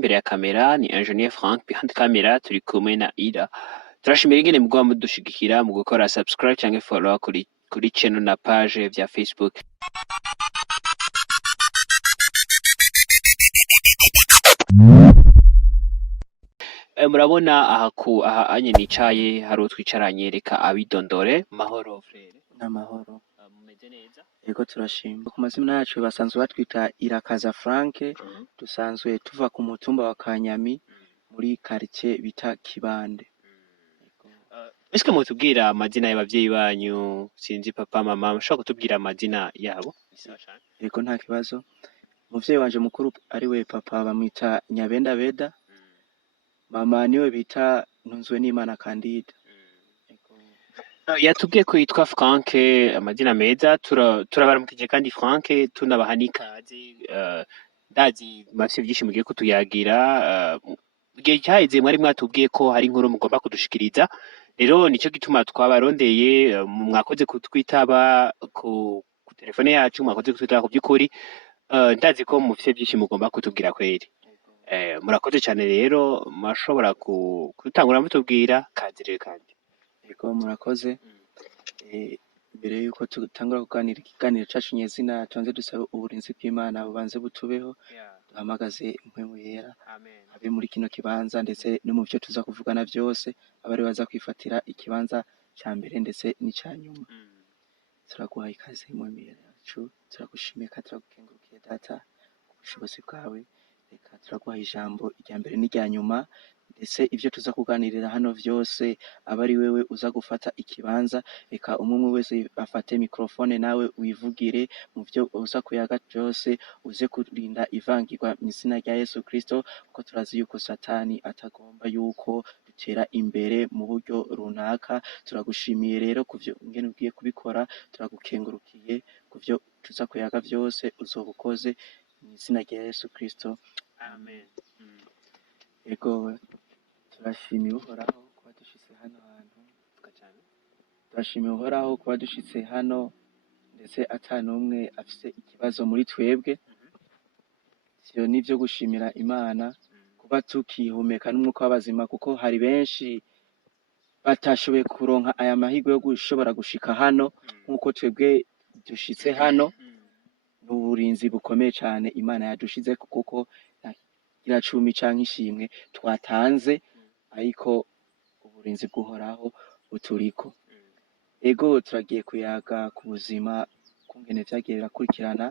Imbere ya kamera ni Engineer Frank, behind camera turi kumwe na Ida. Turashimira ingene mugwa mudushigikira mu gukora subscribe canke follow kuri channel na page vya Facebook. Murabona aha anye nicaye hari utwicaranye, reka abidondore. Mahoro frere. N'amahoro. Mumeze neza? Yego turashima. Ku mazina yacu basanzwe batwita Irakaza Frank, dusanzwe tuva ku mutumba wa Kanyami muri quartier bita Kibande. Eske mutubwira amazina y'abavyeyi banyu, sinzi papa mama, mushobora kutubwira amazina yabo? Yego nta kibazo. Umuvyeyi wanje mukuru ari we papa bamwita Nyabenda Beda, mama niwe bita Ntunzwe n'Imana Candide. Yatubwiye ko yitwa Frank, amazina meza. Turabaramukije kandi Frank, tunabaha n'ikaze. Ndazi mafise vyinshi mugiye kutuyagira. Igihe cyaheze mwari mwatubwiye ko hari inkuru mugomba kudushikiriza, rero nico gituma twabarondeye. Mwakoze kutwitaba ku telefone yacu, mwakoze kutwitaba ku by'ukuri. Ndazi ko mufise vyinshi mugomba kutubwira kweri. Murakoze cyane rero, mashobora kutangura mutubwira kazi rero kandi. Yego murakoze. Mbere yuko tutangura kuganira ikiganiro cacu nyezina, tubanze dusabe uburinzi bw'Imana bubanze butubeho. Duhamagaze impwemu yera abe muri kino kibanza, ndetse no mu byo tuza kuvugana byose abari baza kwifatira ikibanza cya mbere ndetse n'icya nyuma. Turaguha ikaze impwemu yera yacu, turagushimiye kandi turagukengurukiye data ku bushobozi bwawe. Reka turaguha ijambo irya mbere n'irya nyuma, ndetse ibyo tuza kuganirira hano vyose abari wewe uza gufata ikibanza. Reka umwe wese afate mikrofone, nawe wivugire mu byo uza kuyaga byose, uze kurinda ivangirwa mu izina rya Yesu Kristo, kuko turazi yuko satani atagomba yuko dutera imbere mu buryo runaka. Turagushimiye rero kuvyo ngene ugiye kubikora, turagukengurukiye kuvyo tuza kuyaga byose uzobukoze mu izina rya Yesu Kristo, amen. Yego turashimiye uhoraho kuba dushitse hano hantu, turashimiye uhoraho kuba dushitse hano, ndetse atanumwe afise ikibazo muri twebwe. Ivyo nivyo gushimira Imana kuba tukihumeka n'umwuka w'abazima, kuko hari benshi batashoboye kuronka aya mahirwe yo gushobora gushika hano nk'uko twebwe dushitse hano. N'uburinzi bukomeye cyane Imana yadushize, kuko iracumi canke ishimwe twatanze, ariko uburinzi bw'uhoraho buturiko. Ego turagiye kuyaga ku buzima kungene vyagiye birakurikirana.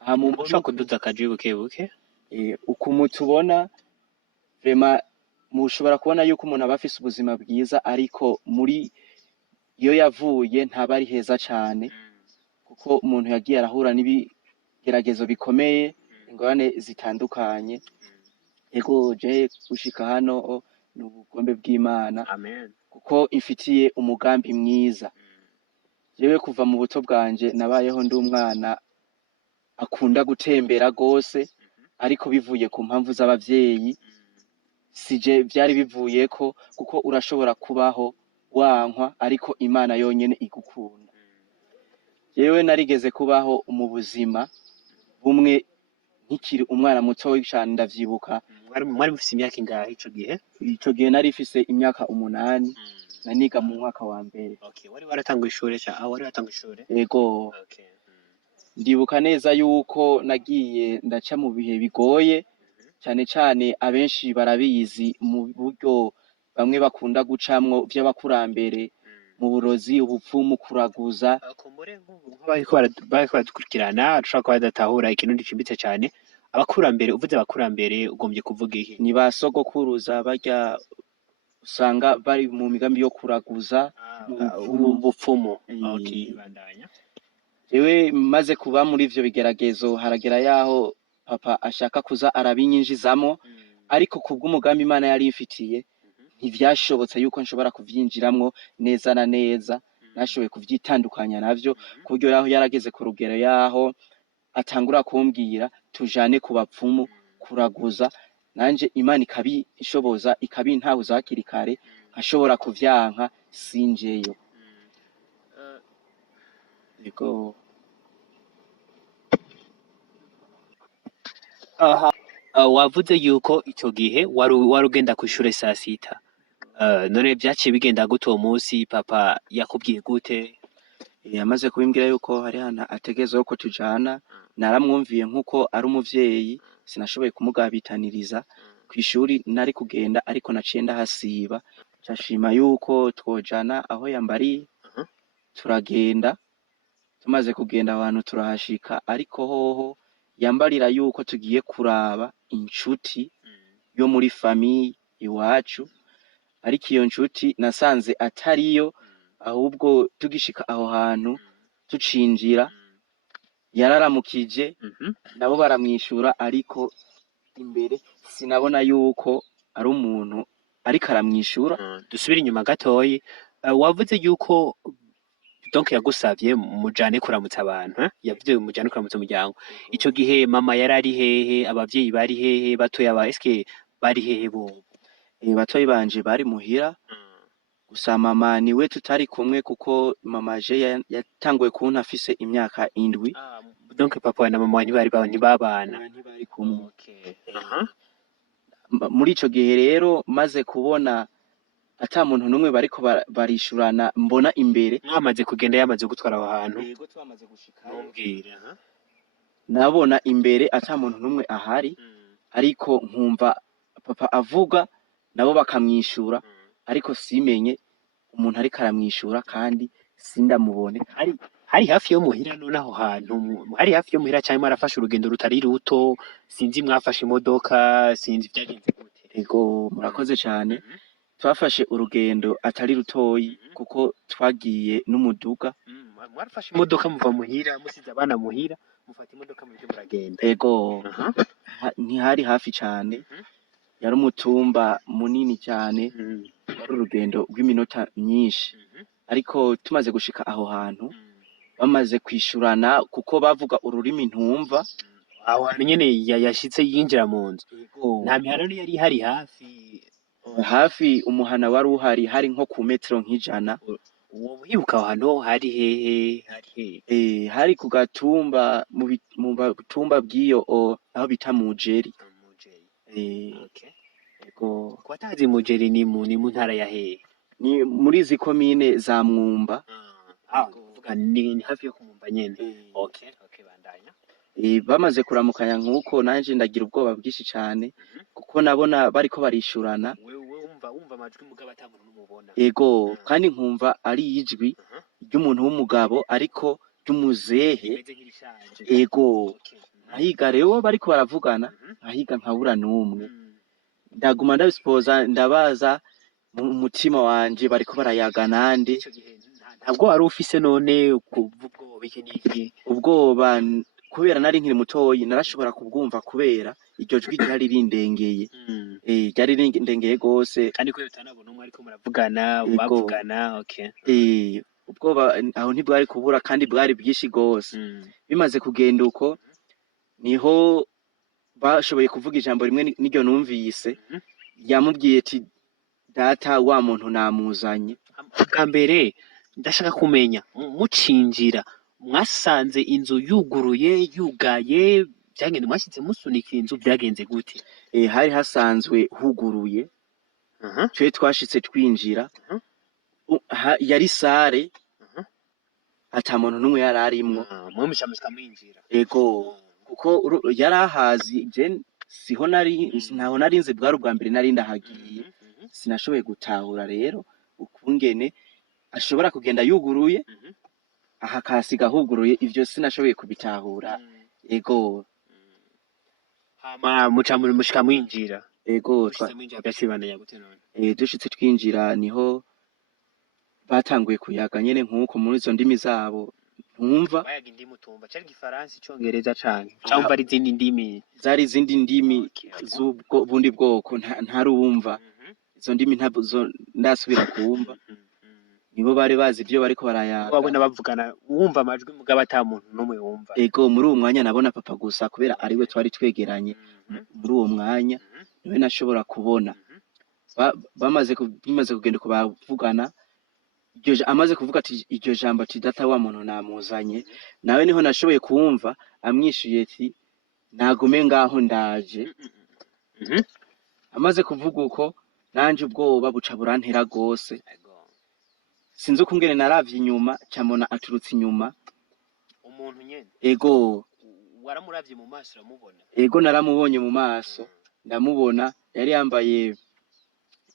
Aha mu mbona kuduza akaji buke uko mutubona vraiment mushobora kubona yuko umuntu aba afise ubuzima bwiza, ariko muri iyo yavuye ntaba ari heza cane, kuko umuntu yagiye arahura n'ibigeragezo bikomeye, ingorane zitandukanye. Ego je gushika hano ni ubugombe bw'Imana, amen, kuko ifitiye umugambi mwiza. Jewe kuva mu buto bwanje nabayeho ndi umwana akunda gutembera gose, ariko bivuye ku mpamvu z'abavyeyi, sije vyari bivuyeko, kuko urashobora kubaho wankwa ariko Imana yonyene igukunda. Jewe narigeze kubaho mu buzima bumwe nkikiri umwana muto cyane, ndavyibuka. Mwari mufise imyaka ingahe ico gihe? Ico gihe nari mfise imyaka 8, naniga mu mwaka wa mbere. Okay, wari waratangwa ishure wari watangwa ishure? Yego. Okay. Ndibuka neza yuko nagiye ndaca mu bihe bigoye cyane cyane, abenshi barabizi mu buryo bamwe bakunda gucamwo vy'abakurambere, mu burozi, ubupfumu, kuraguza. Kumbure bariko baradukurikirana dushobora kuba badatahura ikintu cimbitse cyane. Abakurambere, uvuze abakurambere ugombye kuvuga iki? Ni ba sogokuruza barya usanga bari mu migambi yo kuraguza, ubupfumu. Okay, bandanya. Jewe maze kuba muri ivyo bigeragezo, haragera yaho papa ashaka kuza arabinyinjizamo, ariko kubw'umugambi Imana yari imfitiye ntivyashobotse yuko nshobora kuvyinjiramwo neza na neza. Nashoboye kuvyitandukanya navyo, ku buryo yaho yarageze ku rugero yaho atangura kumbwira tujane ku bapfumu kuraguza, nanje Imana ikabishoboza, ikabintahuza hakiri kare, nkashobora kuvyanka sinjeyo. Yego. wavuze yuko ico gihe wari ugenda kw'ishure saa sita. None vyaciye bigenda gute uwo munsi, papa yakubwiye gute? Yamaze kubimbwira yuko hari ahantu ategerezwa ko tujana, naramwumviye nk'uko ari umuvyeyi, sinashoboye kumugabitaniriza kw'ishuri nari kugenda, ariko naciye ndahasiba, nshima yuko twojana aho yambariye, turagenda, tumaze kugenda aho hantu turahashika, ariko hoho yambarira yuko tugiye kuraba inshuti yo muri famiye iwacu, ariko iyo nshuti nasanze atariyo, ahubwo tugishika aho hantu tucinjira yararamukije, nabo baramwishura, ariko imbere sinabona yuko ari umuntu ariko aramwishura. Dusubire inyuma gatoyi, wavuze yuko donc yagusavye mujane kuramutsa abantu, yavuze mujane kuramutsa umuryango. Ico gihe mama yarari hehe, abavyeyi bari hehe, batoya ba eske bari hehe bobo? Batoyi banje bari muhira, gusa mama niwe tutari kumwe kuko mama je yatanguye kunta afise imyaka 7. Donc papa na mama ntibabana. Ntibari kumwe. Muri ico gihe rero maze kubona ata muntu numwe bariko barishurana mbona imbere, mwamaze kugenda yamaze gutwara aho hantu. Yego twamaze gushika. Ntumbwire. Nabona imbere ata muntu numwe ahari, ariko nkumva papa avuga nabo bakamwishura, ariko simenye umuntu ariko aramwishura kandi sindamubone. Hari hafi yo muhira none aho hantu, hari hafi yo muhira cyangwa arafashe urugendo rutari ruto, sinzi mwafashe imodoka, sinzi byagenze gute? Ego murakoze cyane. Twafashe urugendo atari rutoyi kuko twagiye n'umuduga. Mwarafashe imodoka muva muhira, musize abana muhira, mufata imodoka mu byo muragenda? Ego ntihari hafi cyane, yari umutumba munini cyane, wari urugendo rw'iminota myinshi, ariko tumaze gushika aho hantu bamaze kwishurana kuko bavuga ururimi ntumva. Aho hantu nyene yashitse yinjira mu nzu, nta mihana yari hari hafi umuhana wari uhari, hari nko ku metero nk'ijana. Uwo buhibuka aho hantu hari hehe? Hari ku gatumba, mu batumba bw'iyo aho bita Mujeri. Ego kwatazi Mujeri ni mu ntara ya hehe? Ni muri izi komine za Mwumba. Kuvuga ni hafi yo kumumba nyene. Okay, bandanya. Bamaze kuramukanya nk'uko nanje ndagira ubwoba bwinshi cyane, kuko nabona bariko barishurana. Wumva amajwi mugabo ata muntu numubona. Ego kandi nkumva ari ijwi ry'umuntu w'umugabo, ariko ry'umuzehe. Ego nkahiga rero bariko baravugana, nkahiga nkabura n'umwe. Ndaguma ndabisipoza, ndabaza mu mutima wanje bariko barayaga nande. Ntabwo wari ufise none ubwoba iki n'iki? Ubwoba kubera nari nkiri mutoyi, narashobora kubwumva kubera iryo jwi ryari rindengeye. Ryari rindengeye gose, kandi ko utanabona umwe ariko muravugana, bavugana. Okay. Ubwoba aho ntibwari kubura kandi bwari bwishi gose. Bimaze kugenda uko niho bashoboye kuvuga ijambo rimwe n'iryo numvise, yamubwiye ati data wa muntu namuzanye. Bwa mbere ndashaka kumenya, mucinjira mwasanze inzu yuguruye yugaye, byagende mwashitse musunika inzu, byagenze gute? Hari hasanzwe huguruye, twe twashitse twinjira, yari sare, ata muntu numwe yararimwo. Mwe mushamishika mwinjira? Ego kuko yarahazi, je ntaho narinze, bwari ubwa mbere nari ndahagiye, sinashoboye gutahura rero ukungene ashobora kugenda yuguruye ahakasiga huguruye, ivyo sinashoboye kubitahura. Ego hama mushika mwinjira? Ego mwinjira byashibandanya gute none? Dushitse twinjira niho batanguye kuyaga nyene nk'uko muri izo ndimi zabo ntumva. Bayaga indimi utumva, cari Gifaransa, Icongereza canke cyangwa ari izindi ndimi? Zari izindi ndimi z'ubwo bundi bwoko ntarumva. Izo ndimi ntabwo ndasubira kumva. Nibo bari bazi ibyo bariko barayaga. Wabona bavugana wumva amajwi mugabo ata muntu numwe wumva? Ego muri uwo mwanya nabona papa gusa, kubera ariwe twari twegeranye. Muri uwo mwanya niwe nashobora kubona. Bamaze kugenda uko bavugana, amaze kuvuga ati iryo jambo ati data wa muntu namuzanye, nawe niho nashoboye kumva amwishuye ati nagume ngaho ndaje. amaze kuvuga uko nanje ubwoba buca burantera gose sinzi uko ngene naravye inyuma camona aturutse inyuma umuntu nyene ego waramuravye mu maso uramubona ego naramubonye mu maso ndamubona yari yambaye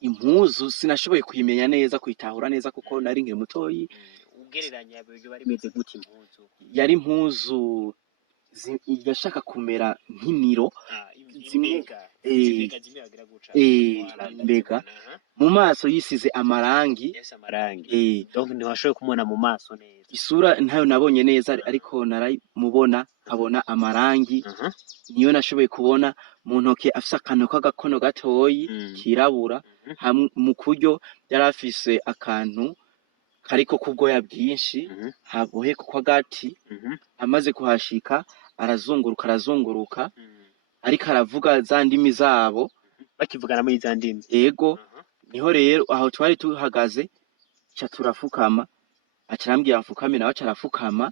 impuzu sinashoboye kuyimenya neza kuyitahura neza kuko nari nkiri mutoyi ugereranya byo bari meze gute impuzu yari impuzu yashaka kumera nk'iniro mbega mu maso yisize amarangi donc ntiwashoboye kumubona mu maso neza isura ntayo nabonye neza ariko naramubona nkabona amarangi niyo nashoboye kubona mu ntoke afise akantu k'agakono gatoyi kirabura mu kuryo yari afise akantu kariko kubwoya bwinshi haboheka kwa gati amaze kuhashika arazunguruka ariko aravuga za ndimi zabo bakivugana muri za ndimi ego niho rero aho twari tuhagaze ca turafukama acarambwira mfukame nawe acarafukama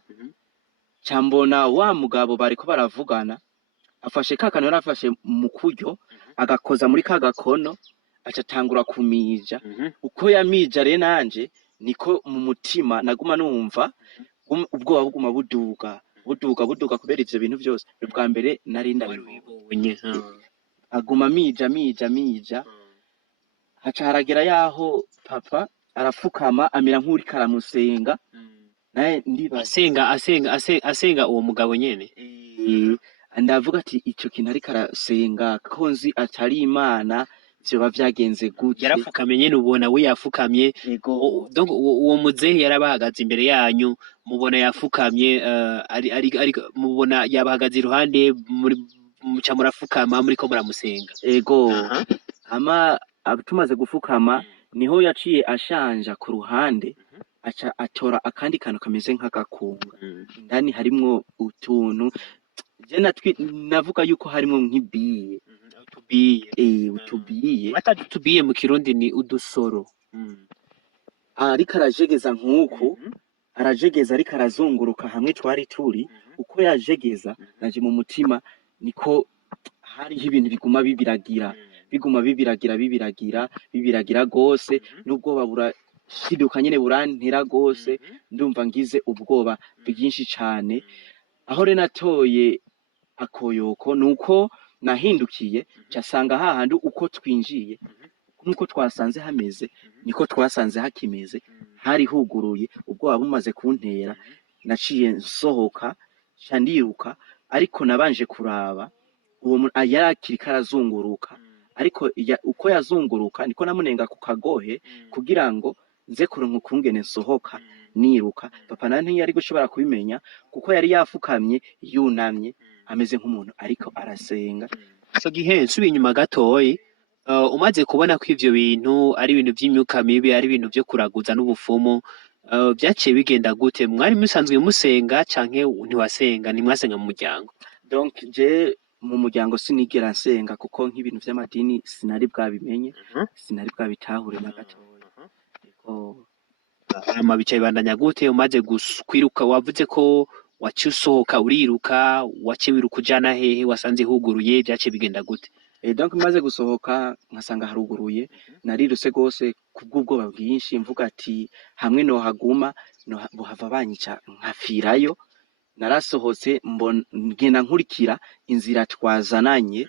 cambona wa mugabo bariko baravugana afashe kakano yarafashe mu kuryo agakoza muri ka gakono acatangura kumija uko yamija rero nanje niko mu mutima naguma numva ubwoba buguma buduga kubera ivyo bintu byose ubwa mbere nari ndabibonye aguma mija haca haragera yaho papa arafukama amera nk'uri karamusenga naye asenga uwo mugabo nyene ndavuga ati ico kintu ariko arasenga ko nzi atari imana vyoba vyagenze gute yarafukamye nyene ubona we yafukamye donc uwo muzehe yarabahagaze imbere yanyu mubona yafukamye ari mubona yabahagaze iruhande muca murafukama muriko muramusenga ego ama tumaze gufukama niho yaciye ashanja ku ruhande aca atora akandi kantu kameze nk'agakunga indani harimwo utuntu je navuga yuko harimwo nk'ibiye utubiye tubiye mu kirundi ni udusoro ariko arajegeza nk'uku arajegeza ariko arazunguruka hamwe twari turi uko yajegeza naje mu mutima niko hariho ibintu biguma bibiragira gose n'ubwoba burashiduka nyene burantera gose ndumva ngize ubwoba bwinshi cane aho rero natoye akoyoko nuko nahindukiye casanga hahandi uko twinjiye nkuko twasanze hameze niko twasanze hakimeze hari huguruye ubwoba bumaze kuntera naciye nsohoka ndiruka ariko nabanje kuraba uwo yarakiri karazunguruka ariko uko yazunguruka niko namunenga ku kagohe kugira ngo nze kuronka ukungene nsohoka niruka papa nani yari gushobora kubimenya kuko yari yafukamye yunamye ameze nk'umuntu ariko arasenga so gihe nsubiye inyuma gatoyi umaze kubona ko ivyo bintu ari ibintu vy'imyuka mibi ari ibintu vyo kuraguza n'ubupfumu byaciye bigenda gute mwari musanzwe musenga canke ntiwasenga ntimwasenga mu muryango donc je mu muryango sinigera nsenga kuko nk'ibintu vy'amadini sinari bwabimenye sinari bwabitahure na gatoya hama bicaye bandanya gute umaze kwiruka wavuze ko waciye usohoka uriruka waciye wiruka ujana hehe wasanze huguruye byaciye bigenda gute donc maze gusohoka nkasanga haruguruye nariruse gose kubw'ubwoba bwinshi mvuga ati hamwe no haguma no bohava banyica nkafirayo narasohotse ngenda nkurikira inzira twazananye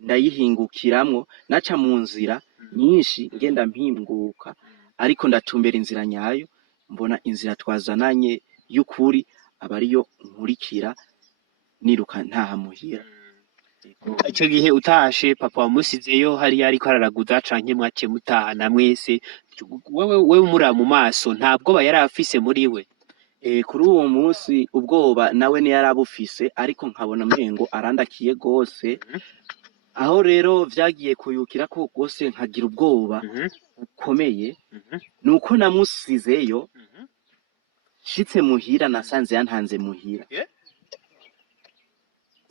ndayihingukiramwo naca mu nzira nyinshi ngenda mpinguka ariko ndatumbera inzira nyayo mbona inzira twazananye y'ukuri abariyo nkurikira niruka ntaha muhira ico gihe utashe papa wamusizeyo hari ariko araraguza canke mwaciye mutahana mwese wewe umura mu maso ntabwo yari afise muri we kuri uwo munsi ubwoba nawe ni yarabufise ariko nkabona mengo arandakiye gose aho rero vyagiye kuyukira ko gose nkagira ubwoba bukomeye nuko namusizeyo shitse muhira nasanze yantanze muhira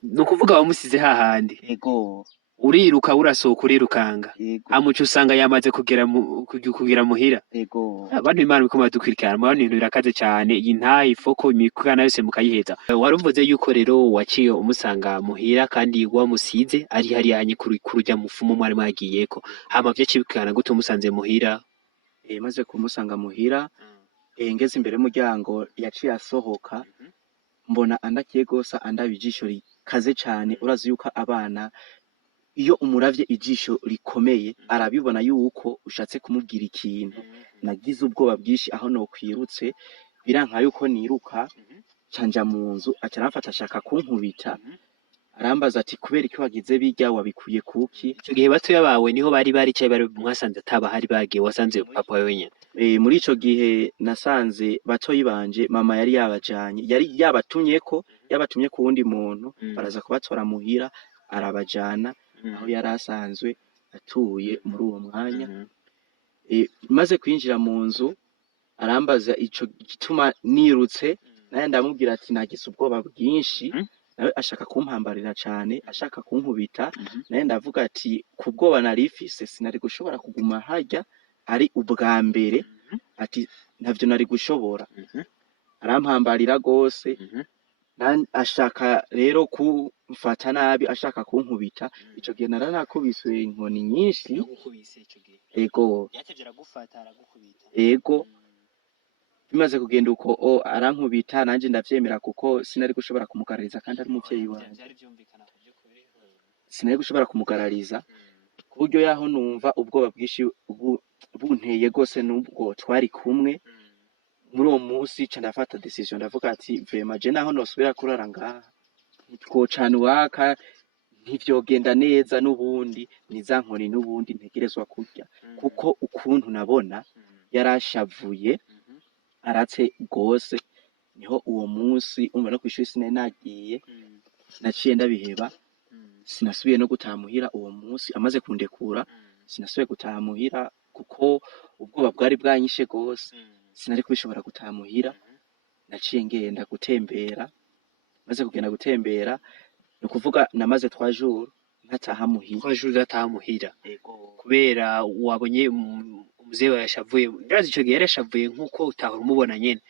nukuvuga wamusize hahandi ego uriruka urasohoka urirukanga yego hamuca usanga yamaze kugera muhira. yego Abantu Imana muriko muradukurikirana murabona ibintu birakaze cane, iyi ntahe ifoko imikwana yose mukayiheza. Waruvuze yuko rero waciye umusanga muhira kandi wamusize ari hariya hanye kurujya mupfumu mwari mwagiyeko, hama vyaciye bikana gute umusanze muhira? maze kumusanga muhira ngeze imbere y'umuryango yaciye asohoka mbona andakiye gose andaba ijisho rikaze cane. Urazi yuko abana iyo umuravye ijisho rikomeye arabibona yuko ushatse kumubwira ikintu. Nagize ubwoba bwinshi aho nokwirutse biranka yuko niruka canja mu nzu aca aramfata ashaka kunkubita arambaza ati kubera iki wagize birya wabikuye kuki. Ico gihe batoya bawe niho bari baricaye bari mwasanze ataba hari bagiye wasanze papa wewe nyene? Muri ico gihe nasanze batoyi banje mama yari yabajanye yari yabatumye ku wundi muntu baraza kubatora muhira arabajana aho yari asanzwe atuye muri uwo mwanya. Maze kwinjira mu nzu arambaza ico gituma nirutse naye ndamubwira ati nagize ubwoba bwinshi nawe ashaka kumpambarira cane ashaka kunkubita naye ndavuga ati ku bwoba narifise sinari gushobora kuguma harya ari ubwa mbere ati ntavyo nari gushobora. Arampambarira gose ashaka rero kumfata nabi ashaka kunkubita. Ico gihe narakubiswe inkoni nyinshi. Ego ego bimaze kugenda uko arankubita nanje ndavyemera kuko sinari gushobora kumugarariza kandi ari umuvyeyi wanje. Sinari gushobora kumugarariza ku buryo yaho numva ubwoba bwinshi bunteye gose n'ubwo twari kumwe. Muri uwo munsi ca ndafata decision ndavuga ati vraiment je naho nosubira kurara ngaha ntitwocana uwaka ntivyogenda neza n'ubundi nizankoni n'ubundi ntegerezwa kurya kuko ukuntu nabona yarashavuye aratse gose. Niho uwo munsi umva no kwishuri sinari nagiye naciye ndabiheba sinasubiye no gutaha muhira. Uwo munsi amaze kundekura sinasubiye gutaha muhira kuko ubwoba bwari bwanyishe gose sinari kubishobora gutaha muhira. Naciye ngenda gutembera maze kugenda gutembera no kuvuga namaze 3 jours ntataha muhira. 3 jours udataha muhira kubera wabonye umuvyeyi wawe yashavuye? Ndazi ico gihe yarashavuye nkuko utahora umubona nyene.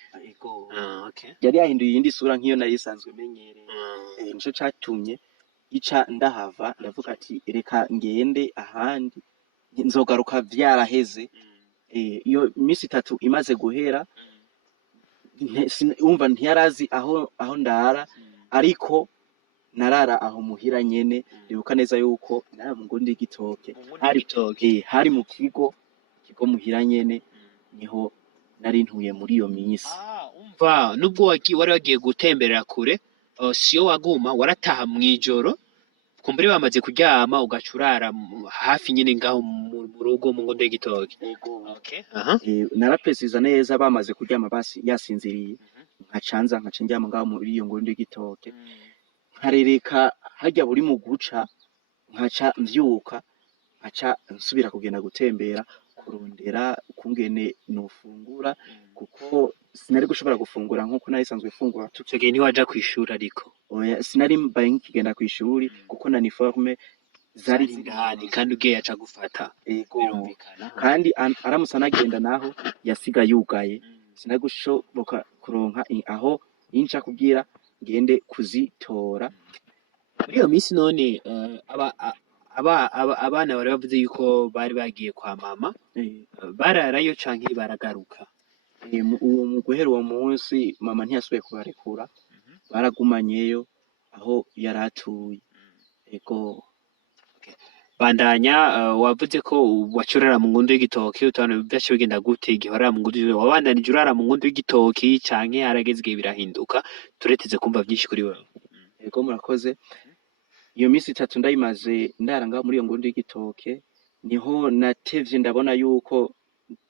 Yari yahinduye iyindi sura nk'iyo nari isanzwe menyereye. Nico catumye ica ndahava ndavuga ati reka ngende ahandi nzogaruka vyaraheze. Iyo misi 3 imaze guhera umva ntiyarazi aho ndara ariko narara aho muhira nyene. Ndibuka neza yuko nara mu ngundi y'igitoke hari mu kigo muhira nyene niho nari ntuye muri iyo misi. Umva nubwo wari wagiye gutemberera kure siyo waguma warataha mwijoro kumbure bamaze kuryama ugacurara hafi nyene ngaho mu rugo mu ngondo y'igitoke. Naraprecisa neza bamaze kuryama basi yasinziriye nkacanza nkaca njyama ngaho muri iyo ngondo y'igitoke nkarereka harya buri mu guca nkaca mvyuka nkaca nsubira kugenda gutembera kurondera ukungene nofungura kuko sinari gushobora gufungura nkuko nari sanzwe fungura. Ico gihe ntiwaja kw'ishuri ariko? Oya sinari mbaye nkigenda kw'ishuri kuko na uniforme zari indani kandi ugiye aca gufata. Birumvikana kandi aramusa nagenda naho yasiga yugaye sinari gushoboka kuronka aho yinca kugira ngende kuzitora. Muri iyo misi none abana bari bavuze yuko bari bagiye kwa mama bararayo canke baragaruka? Mu guhera uwo munsi mama ntiyasubiye kubarekura baragumanyeyo aho yaratuye. Ego bandanya. Wavuze ko wacurara mu ngundu y'igitoki utabona vyaciye bigenda gute igihe warara mu ngundu? Wabandanije urara mu ngundu y'igitoki canke harageze igihe birahinduka? Tureteze kumva vyinshi kuri wewe. Ego murakoze. Iyo misi 3 ndayimaze ndara ngaho muri iyo ngundu y'igitoke niho natevye ndabona yuko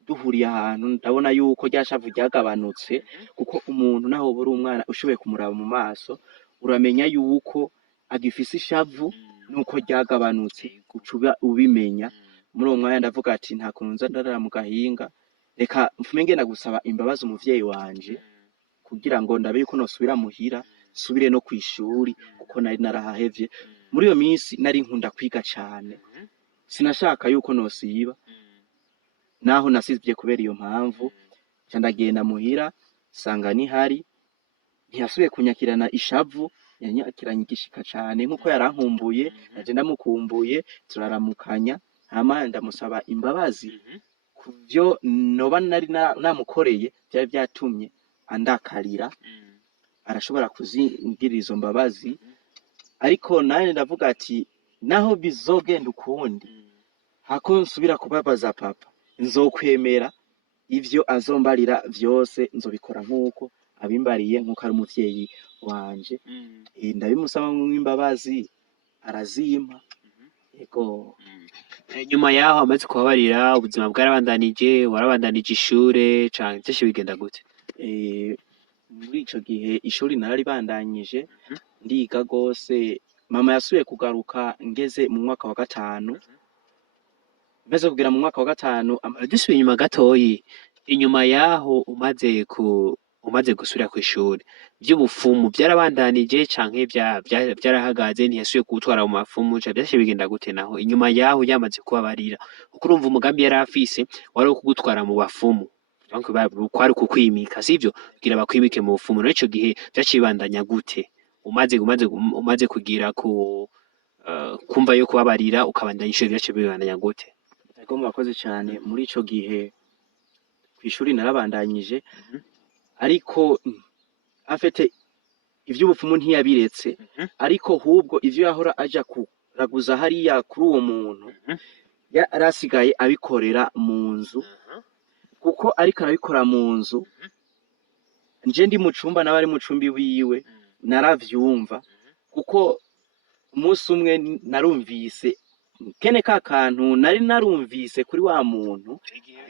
duhuriye ahantu ndabona yuko ryashavu ryagabanutse kuko umuntu naho buri umwana ushoboye kumuraba mu maso uramenya yuko agifise ishavu nuko ryagabanutse ucuba ubimenya. Muri uwo mwanya ndavuga ati nta kuntu nza ndarara mu gahinga reka mfume ngenda gusaba imbabazi umuvyeyi wanje kugira ngo ndabe yuko nosubira muhira subire no kw'ishuri kuko nari narahahevye. muri iyo minsi nari nkunda kwiga cane sinashaka yuko nosiba naho nasivye kubera iyo mpamvu ca ndagenda muhira sanga nihari ntiyasubiye kunyakirana ishavu yanyakiranye igishika cane nkuko yarankumbuye naje ndamukumbuye turaramukanya hama ndamusaba imbabazi kuvyo noba nari namukoreye byari byatumye andakarira arashobora kuzingirira izo mbabazi ariko nane ndavuga ati naho bizogenda ukundi hako nsubira kubabaza papa nzokwemera ivyo azombarira vyose nzobikora nkuko abimbariye nkuko ari umuvyeyi wanje ndabimusaba mw'imbabazi arazimpa yego nyuma yaho amaze kubabarira ubuzima bwarabandanije warabandanije ishure canke vyose bigenda gute muri ico gihe ishuri nararibandanyije ndiga gose mama yasubiye kugaruka ngeze mu mwaka wa gatanu maze kugira mu mwaka wa gatanu dusubiye inyuma gatoyi inyuma yaho umaze gusubira kw'ishuri vy'ubupfumu vyarabandanije canke vyarahagaze ntiyasubiye kuwutwara mu mapfumu vyose bigenda gute naho inyuma yaho yamaze kubabarira kuko urumva umugambi yari afise wari wo kugutwara mu bapfumu kwari kukwimika sivyo kugira bakwimike mu bupfumu rero ico gihe vyaciye bibandanya gute umaze kugira kumva yo kubabarira ukabandanya ishuri vyaciye bibandanya gute ego murakoze cane muri ico gihe kw'ishuri narabandanyije ariko afite ivy'ubupfumu ntiyabiretse ariko hubwo ivyo yahora aja kuraguza hariya kuri uwo muntu yarasigaye abikorera mu nzu kuko ariko arabikora mu nzu nje ndi mu cumba nawe ari mu cumbi wiwe naravyumva kuko umunsi umwe narumvise kene ka kantu nari narumvise kuri wa muntu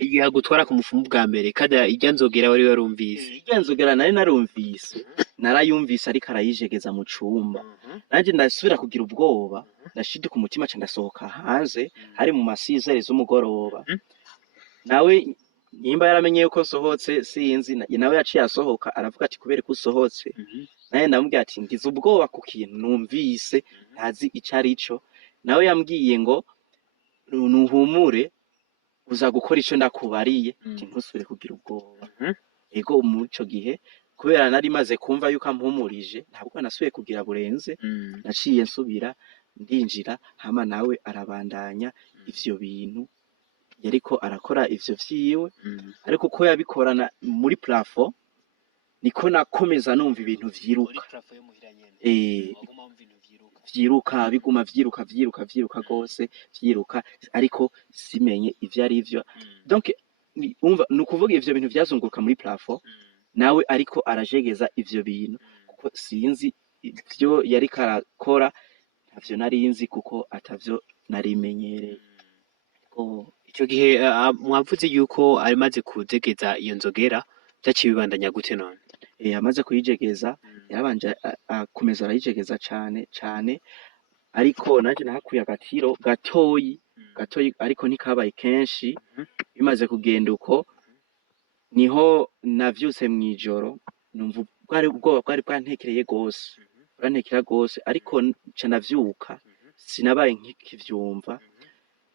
igihe agutwara ku mupfumu bwa mbere kada irya nzogera wari warumvise irya nzogera nari narumvise narayumvise ariko arayijegeza mu cumba nanje ndasubira kugira ubwoba ndashidika umutima ca ndasohoka hanze hari mu masizere z'umugoroba nawe nimba yaramenye yuko nsohotse sinzi nawe yaciye asohoka aravuga ati kubera ko usohotse naye ndamubwira ati ngize ubwoba ku kintu numvise ntazi ico arico nawe yambwiye ngo nuhumure uza gukora ico ndakubariye ati ntusubire kugira ubwoba ego muri ico gihe kubera nari maze kumva yuko ampumurije ntabwo nasubiye kugira burenze naciye nsubira ndinjira hama nawe arabandanya ivyo bintu yariko arakora ivyo vyiwe ariko ko yabikorana muri plafo niko nakomeza numva ibintu vyiruka vyiruka biguma vyiruka gose vyiruka ariko simenye ivyo ari vyo donc umva nukuvuga ivyo bintu vyazunguruka muri plafo nawe ariko arajegeza ivyo bintu kuko sinzi ivyo yariko arakora ntavyo narinzi kuko atavyo narimenyereye ico gihe mwavuze yuko arimaze kujegeza iyo nzogera vyaciye bibandanya gute none amaze kuyijegeza yarabanje akomeza arayijegeza cane ariko nanje nahakuye agatiro gatoyi ariko ntikabaye kenshi bimaze kugenda uko niho navyutse mwijoro numva ubwoba bwari bwantekereye gose ariko nca navyuka sinabaye nkikivyumva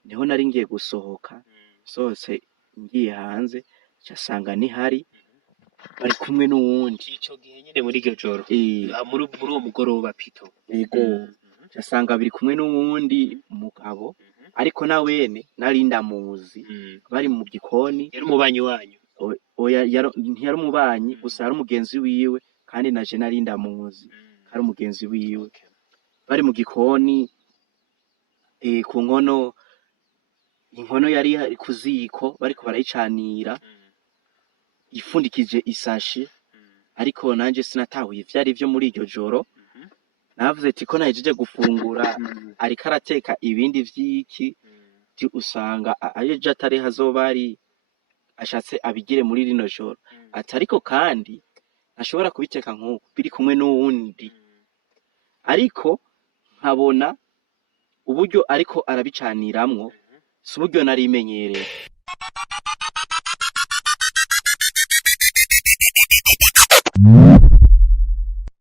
niho nari ngiye gusohoka sohotse ngiye hanze casanga nihari bari kumwe n'uwundi ico gihe nyene muri iryo joro muri uwo mugoroba pito yego casanga biri kumwe n'uwundi mugabo ariko nawene nari ndamuzi bari mu gikoni yari umubanyi wanyu oya ntiyari umubanyi gusa yari umugenzi wiwe kandi naje nari ndamuzi ari umugenzi wiwe bari mu gikoni ku inkono yari ku ziko bariko barayicanira ifundikije isashi ariko nanje sinatahuye ivyari vyo muri iryo joro navuze ati ko nahejeje gufungura ariko arateka ibindi vyiki usanga aje atari hazoba ari ashatse abigire muri rino joro ati ariko kandi ntashobora kubiteka nk'uko biri kumwe n'uwundi ariko nkabona uburyo ariko arabicaniramwo si uburyo nari imenyereye